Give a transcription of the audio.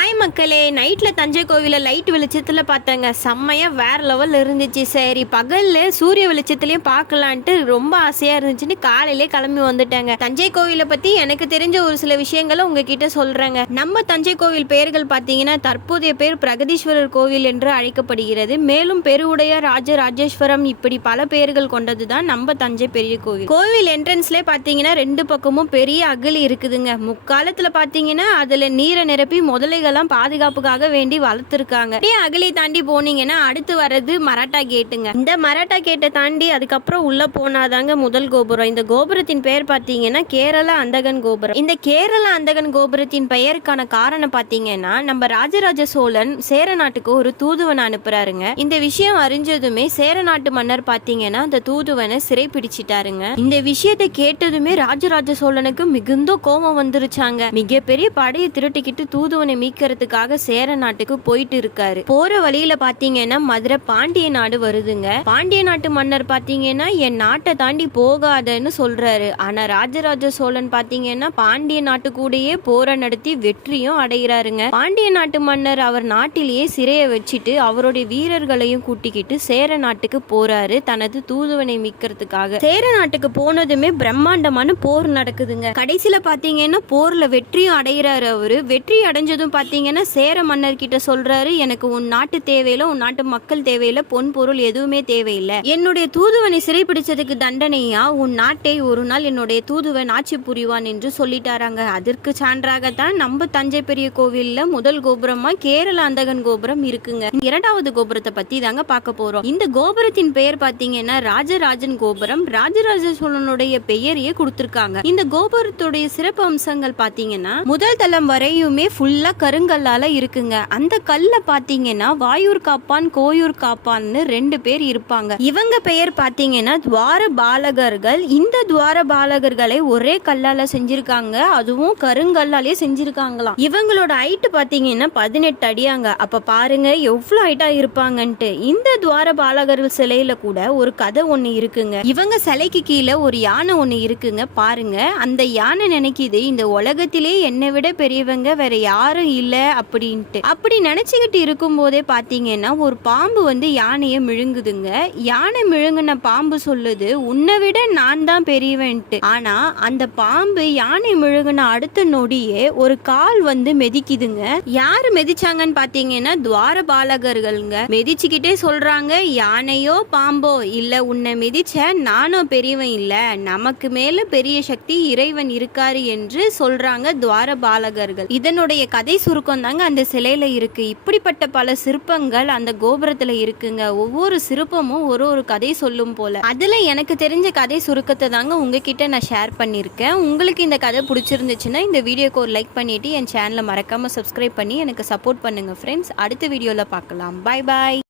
Hi மக்களே. நைட்டில் தஞ்சை கோவிலில் லைட் வெளிச்சத்தில் பார்த்தேங்க. செம்மையாக வேறு லெவல் இருந்துச்சு. சரி பகலில் சூரிய வெளிச்சத்துலேயும் பார்க்கலான்ட்டு ரொம்ப ஆசையாக இருந்துச்சுன்னு காலையிலே கிளம்பி வந்துட்டேங்க. தஞ்சை கோவிலை பற்றி எனக்கு தெரிஞ்ச ஒரு சில விஷயங்களை உங்ககிட்ட சொல்கிறேங்க நம்ம தஞ்சை கோவில் பெயர்கள் பார்த்தீங்கன்னா தற்போதைய பேர் பிரகதீஸ்வரர் கோவில் என்று அழைக்கப்படுகிறது. மேலும் பெருவுடைய ராஜ ராஜேஸ்வரம் இப்படி பல பெயர்கள் கொண்டது தான் நம்ம தஞ்சை பெரிய கோவில். கோவில் என்ட்ரன்ஸ்லேயே பார்த்தீங்கன்னா ரெண்டு பக்கமும் பெரிய அகழி இருக்குதுங்க. முக்காலத்தில் பார்த்தீங்கன்னா அதில் நீரை நிரப்பி முதலைகள்லாம் பாதுகாப்புக்காக வேண்டி வளர்த்துருக்காங்க. அப்படியே அகலியை தாண்டி போனீங்கன்னா அடுத்து வர்றது மராட்டா கேட்டுங்க. இந்த மராட்டா கேட்டை தாண்டி அதுக்கப்புறம் உள்ள போனாதாங்க முதல் கோபுரம். இந்த கோபுரத்தின் பெயர் பார்த்தீங்கன்னா கேரளா அந்தகன் கோபுரம். இந்த கேரள அந்தகன் கோபுரத்தின் பெயருக்கான காரணம் பார்த்தீங்கன்னா நம்ம ராஜராஜ சோழன் சேர நாட்டுக்கு ஒரு தூதுவனை அனுப்புறாருங்க. இந்த விஷயம் அறிஞ்சதுமே சேர நாட்டு மன்னர் பார்த்தீங்கன்னா அந்த தூதுவனை சிறை பிடிச்சிட்டாருங்க இந்த விஷயத்தை கேட்டதுமே ராஜராஜ சோழனுக்கு மிகுந்த கோபம் வந்துருச்சாங்க. மிகப்பெரிய படையை திருட்டிக்கிட்டு தூதுவனை மீட்கிறதுக்காக சேர நாட்டுக்கு போயிட்டு இருக்காரு. போற வழியில பாத்தீங்கன்னா மதுரை பாண்டிய நாடு வருதுங்க. பாண்டிய நாட்டு மன்னர் பாத்தீங்கன்னா என் நாட்டை தாண்டி போகாதன்னு சொல்றாரு. ஆனா ராஜராஜ சோழன் பாத்தீங்கன்னா பாண்டிய நாட்டு கூடயே போரை நடத்தி வெற்றியும் அடைகிறாருங்க. பாண்டிய நாட்டு மன்னர் அவர் நாட்டிலேயே சிறையை வச்சுட்டு அவருடைய வீரர்களையும் கூட்டிக்கிட்டு சேர நாட்டுக்கு போறாரு. தனது தூதுவனை மீட்கிறதுக்காக. சேர நாட்டுக்கு போனதுமே பிரம்மாண்டமான போர் நடக்குதுங்க. கடைசியில பாத்தீங்கன்னா போர்ல வெற்றியும் அடைகிறாரு அவரு. வெற்றி அடைஞ்சதும் பாத்தீங்கன்னா சேர மன்னர் கிட்ட சொல்றாரு எனக்கு உன் நாட்டு தேவையில்ல உன் நாட்டு மக்கள் தேவையில்ல பொன் பொருள் எதுவுமே தேவையில்லை. என்னுடைய தூதுவனை சிறைப்பிடிச்சதுக்கு தண்டனையா? உன் நாட்டை ஒரு நாள் என்னுடைய தூதுவன் ஆட்சி புரிவான் என்று சொல்லிட்டாராங்க. அதற்கு சான்றாகத்தான் நம்ம தஞ்சை பெரிய கோவில்ல முதல் கோபுரமா கேரள அந்தகன் கோபுரம் இருக்குங்க. இரண்டாவது கோபுரத்தை பத்தி தாங்க பார்க்க போறோம். இந்த கோபுரத்தின் பெயர் பாத்தீங்கன்னா ராஜராஜன் கோபுரம். ராஜராஜ சோழனுடைய பெயரையே கொடுத்திருக்காங்க. இந்த கோபுரத்துடைய சிறப்பு அம்சங்கள் பாத்தீங்கன்னா முதல் தளம் வரையுமே ஃபுல்லா கருங்கல்லால் இருக்குங்க. அந்த கல்லை பார்த்தீங்கன்னா வாயூர் காப்பான் கோயூர் காப்பான்னு ரெண்டு பேர் இருப்பாங்க. இவங்க பெயர் பார்த்தீங்கன்னா துவார பாலகர்கள். இந்த துவார பாலகர்களை ஒரே கல்லால செஞ்சிருக்காங்க. அதுவும் கருங்கல்லாலே செஞ்சிருக்காங்களாம். இவங்களோட ஹைட் பார்த்தீங்கன்னா பதினெட்டு அடியாங்க. அப்ப பாருங்க எவ்வளோ ஹைட்டா இருப்பாங்கன்ட்டு. இந்த துவார பாலகர்கள் சிலையில கூட ஒரு கதை ஒன்று இருக்குங்க. இவங்க சிலைக்கு கீழே ஒரு யானை ஒன்று இருக்குங்க. பாருங்க அந்த யானை நினைக்குது இந்த உலகத்திலே என்னை விட பெரியவங்க வேற யாரும் இல்லை அப்படின்ட்டு. அப்படி நினச்சிக்கிட்டு இருக்கும்போதே பார்த்தீங்கன்னா பாத்தீங்கன்னா ஒரு பாம்பு வந்து யானையை விழுங்குதுங்க யானை விழுங்கின பாம்பு சொல்லுது உன்னை விட நான் தான் பெரியவன்ட்டு. ஆனா அந்த பாம்பு யானை விழுங்கின அடுத்த நொடியே ஒரு கால் வந்து மெதிக்குதுங்க. யாரு மிதிச்சாங்கன்னு பார்த்தீங்கன்னா துவார பாலகர்கள்ங்க மெதிச்சுக்கிட்டே சொல்றாங்க யானையோ பாம்போ இல்லை உன்னை மிதிச்ச நானும் பெரியவன் இல்ல. நமக்கு மேல பெரிய சக்தி இறைவன் இருக்காரு என்று சொல்றாங்க துவார பாலகர்கள் இதனுடைய கதை சுருக்கம் தாங்க அந்த சிலையில் இருக்குது இப்படிப்பட்ட பல சிற்பங்கள் அந்த கோபுரத்தில் இருக்குங்க. ஒவ்வொரு சிற்பமும் ஒரு ஒரு கதை சொல்லும் போல. அதில் எனக்கு தெரிஞ்ச கதை சுருக்கத்தை தாங்க உங்ககிட்ட நான் ஷேர் பண்ணியிருக்கேன். உங்களுக்கு இந்த கதை பிடிச்சிருந்துச்சுன்னா இந்த வீடியோக்கு ஒரு லைக் பண்ணிவிட்டு என் சேனலை மறக்காமல் சப்ஸ்கிரைப் பண்ணி எனக்கு சப்போர்ட் பண்ணுங்க ஃப்ரெண்ட்ஸ் அடுத்த வீடியோவில் பார்க்கலாம். பாய் பாய்